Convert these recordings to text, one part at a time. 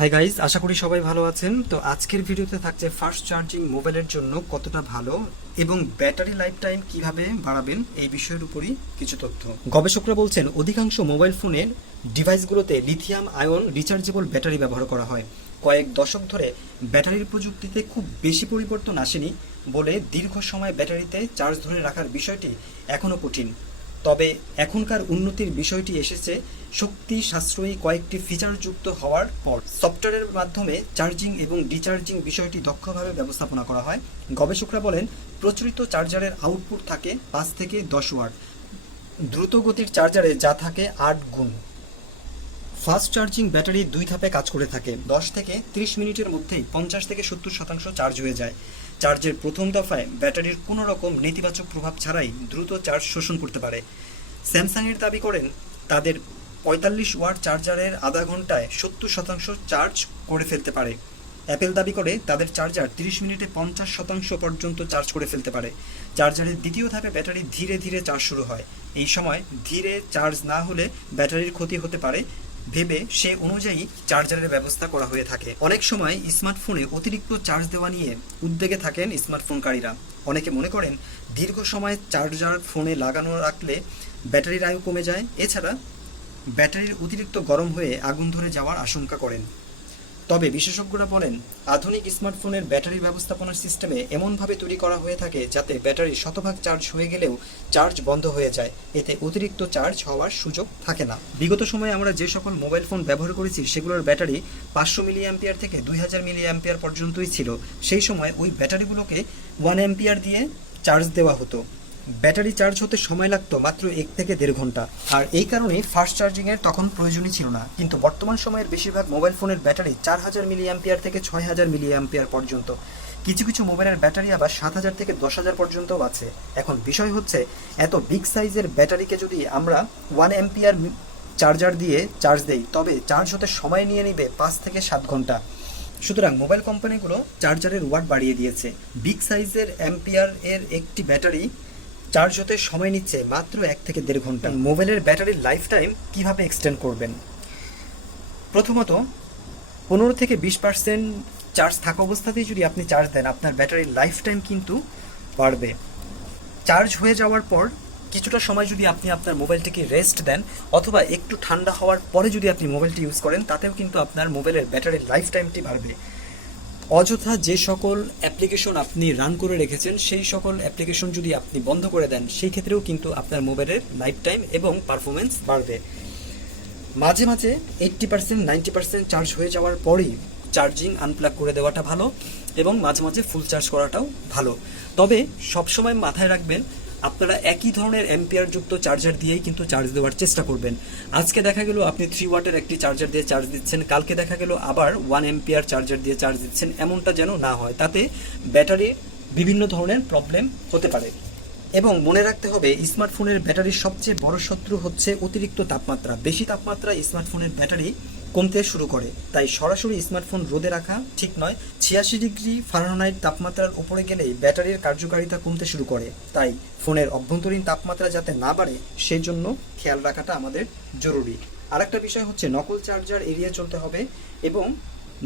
Hi guys, আশা করি সবাই ভালো আছেন। তো আজকের ভিডিওতে থাকছে ফাস্ট চার্জিং মোবাইলের জন্য কতটা ভালো এবং ব্যাটারি লাইফ টাইম কিভাবে বাড়াবেন এই বিষয়ের উপরই কিছু তথ্য। গবেষকরা বলছেন অধিকাংশ মোবাইল ফোনের ডিভাইসগুলোতে লিথিয়াম আয়ন রিচার্জেবল ব্যাটারি ব্যবহার করা হয়। কয়েক দশক ধরে ব্যাটারির প্রযুক্তিতে খুব বেশি পরিবর্তন আসেনি বলে দীর্ঘ সময় ব্যাটারিতে চার্জ ধরে রাখার বিষয়টি এখনও কঠিন। তবে এখনকার উন্নতির বিষয়টি এসেছে শক্তি সাশ্রয়ী কয়েকটি ফিচার যুক্ত হওয়ার পর। সফটওয়্যারের মাধ্যমে চার্জিং এবং ডিচার্জিং বিষয়টি দক্ষভাবে ব্যবস্থাপনা করা হয়। গবেষকরা বলেন প্রচলিত চার্জারের আউটপুট থাকে 5 থেকে 10 ওয়াট, দ্রুত গতির চার্জারে যা থাকে 8 গুণ। ফাস্ট চার্জিং ব্যাটারি 2 ধাপে কাজ করে থাকে। 10 থেকে 30 মিনিটের মধ্যেই 50 থেকে 70% চার্জ হয়ে যায়। চার্জের প্রথম দফায় ব্যাটারির কোনো রকম নেতিবাচক প্রভাব ছাড়াই দ্রুত চার্জ শোষণ করতে পারে। স্যামসাংয়ের দাবি করেন তাদের 45 ওয়াট চার্জারের আধা ঘন্টায় 70% চার্জ করে ফেলতে পারে। অ্যাপেল দাবি করে তাদের চার্জার 30 মিনিটে 50% পর্যন্ত চার্জ করে ফেলতে পারে। চার্জারের দ্বিতীয় ধাপে ব্যাটারি ধীরে ধীরে চার্জ শুরু হয়। এই সময় ধীরে চার্জ না হলে ব্যাটারির ক্ষতি হতে পারে ভেবে সে অনুযায়ী চার্জারের ব্যবস্থা করা হয়ে থাকে। অনেক সময় স্মার্টফোনে অতিরিক্ত চার্জ দেওয়া নিয়ে উদ্বেগে থাকেন স্মার্টফোনকারীরা। অনেকে মনে করেন দীর্ঘ সময় চার্জার ফোনে লাগানো রাখলে ব্যাটারির আয়ু কমে যায়। এছাড়া ব্যাটারির অতিরিক্ত গরম হয়ে আগুন ধরে যাওয়ার আশঙ্কা করেন। তবে বিশেষজ্ঞরা বলেন আধুনিক স্মার্টফোনের ব্যাটারি ব্যবস্থাপনার সিস্টেমে এমনভাবে তৈরি করা হয়ে থাকে যাতে ব্যাটারি শতভাগ চার্জ হয়ে গেলেও চার্জ বন্ধ হয়ে যায়। এতে অতিরিক্ত চার্জ হওয়ার সুযোগ থাকে না। বিগত সময়ে আমরা যে সকল মোবাইল ফোন ব্যবহার করেছি সেগুলোর ব্যাটারি 500 মিলি অ্যাম্পিয়ার থেকে 2000 মিলি অ্যাম্পিয়ার পর্যন্তই ছিল। সেই সময় ওই ব্যাটারিগুলোকে 1 অ্যাম্পিয়ার দিয়ে চার্জ দেওয়া হতো। ব্যাটারি চার্জ হতে সময় লাগতো মাত্র 1 থেকে 1.5 ঘন্টা। আর এই কারণে ফাস্ট চার্জিংয়ের তখন প্রয়োজনই ছিল না। কিন্তু বর্তমান সময়ের বেশিরভাগ মোবাইল ফোনের ব্যাটারি 4000 মিলি অ্যাম্পিয়ার থেকে 6000 মিলি অ্যাম্পিয়ার পর্যন্ত। কিছু কিছু মোবাইলের ব্যাটারি আবার 7000 থেকে 10000 পর্যন্তও আছে। এখন বিষয় হচ্ছে এত বিগ সাইজের ব্যাটারিকে যদি আমরা 1 অ্যাম্পিয়ার চার্জার দিয়ে চার্জ দেই তবে চার্জ হতে সময় নিয়ে নেবে 5 থেকে 7 ঘন্টা। সুতরাং মোবাইল কোম্পানিগুলো চার্জারের ওয়াট বাড়িয়ে দিয়েছে। বিগ সাইজের অ্যাম্পিয়ার এর একটি ব্যাটারি চার্জ হতে সময় নিচ্ছে মাত্র 1 থেকে 1.5 ঘন্টা। মোবাইলের ব্যাটারির লাইফ টাইম কীভাবে এক্সটেন্ড করবেন? প্রথমত 15 থেকে 20% চার্জ থাকা অবস্থাতেই যদি আপনি চার্জ দেন আপনার ব্যাটারির লাইফ টাইম কিন্তু বাড়বে। চার্জ হয়ে যাওয়ার পর কিছুটা সময় যদি আপনি আপনার মোবাইলটিকে রেস্ট দেন অথবা একটু ঠান্ডা হওয়ার পরে যদি আপনি মোবাইলটি ইউজ করেন তাতেও কিন্তু আপনার মোবাইলের ব্যাটারির লাইফ টাইমটি বাড়বে। অযথা যে সকল অ্যাপ্লিকেশন আপনি রান করে রেখেছেন সেই সকল অ্যাপ্লিকেশন যদি আপনি বন্ধ করে দেন সেই ক্ষেত্রেও কিন্তু আপনার মোবাইলের লাইফ টাইম এবং পারফরমেন্স বাড়বে। মাঝে মাঝে 80% 90% চার্জ হয়ে যাওয়ার পরেই চার্জিং আনপ্লাগ করে দেওয়াটা ভালো এবং মাঝে মাঝে ফুল চার্জ করাটাও ভালো। তবে সবসময় মাথায় রাখবেন আপনারা একই ধরনের অ্যাম্পিয়ার যুক্ত চার্জার দিয়েই কিন্তু চার্জ দেওয়ার চেষ্টা করবেন। আজকে দেখা গেল আপনি 3 ওয়াটের একটি চার্জার দিয়ে চার্জ দিচ্ছেন, কালকে দেখা গেল আবার 1 অ্যাম্পিয়ার চার্জার দিয়ে চার্জ দিচ্ছেন। এমনটা যেন না হয়, তাতে ব্যাটারির বিভিন্ন ধরনের প্রবলেম হতে পারে। এবং মনে রাখতে হবে স্মার্টফোনের ব্যাটারির সবচেয়ে বড় শত্রু হচ্ছে অতিরিক্ত তাপমাত্রা। বেশি তাপমাত্রা স্মার্টফোনের ব্যাটারি কমতে শুরু করে। তাই সরাসরি স্মার্টফোন রোদে রাখা ঠিক নয়। 86 ডিগ্রি ফারেনহাইট তাপমাত্রার উপরে গেলেই ব্যাটারির কার্যকারিতা কমতে শুরু করে। তাই ফোনের অভ্যন্তরীণ তাপমাত্রা যাতে না বাড়ে সেই জন্য খেয়াল রাখাটা আমাদের জরুরি। আরেকটা বিষয় হচ্ছে নকল চার্জার এড়িয়ে চলতে হবে এবং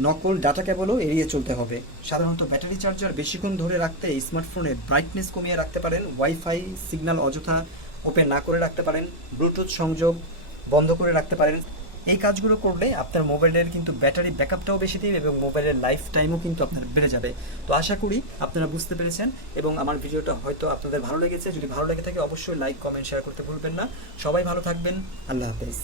নকল ডাটা কেবলও এড়িয়ে চলতে হবে। সাধারণত ব্যাটারি চার্জার বেশিক্ষণ ধরে রাখতে স্মার্টফোনের ব্রাইটনেস কমিয়ে রাখতে পারেন, ওয়াইফাই সিগন্যাল অযথা ওপেন না করে রাখতে পারেন, ব্লুটুথ সংযোগ বন্ধ করে রাখতে পারেন। এই কাজগুলো করলে আপনার মোবাইলের কিন্তু ব্যাটারি ব্যাকআপটাও বেশি দিবে এবং মোবাইলের লাইফ টাইমও কিন্তু আপনার বেড়ে যাবে। তো আশা করি আপনারা বুঝতে পেরেছেন এবং আমার ভিডিওটা হয়তো আপনাদের ভালো লেগেছে। যদি ভালো লেগে থাকে অবশ্যই লাইক কমেন্ট শেয়ার করতে ভুলবেন না। সবাই ভালো থাকবেন। আল্লাহ হাফেজ।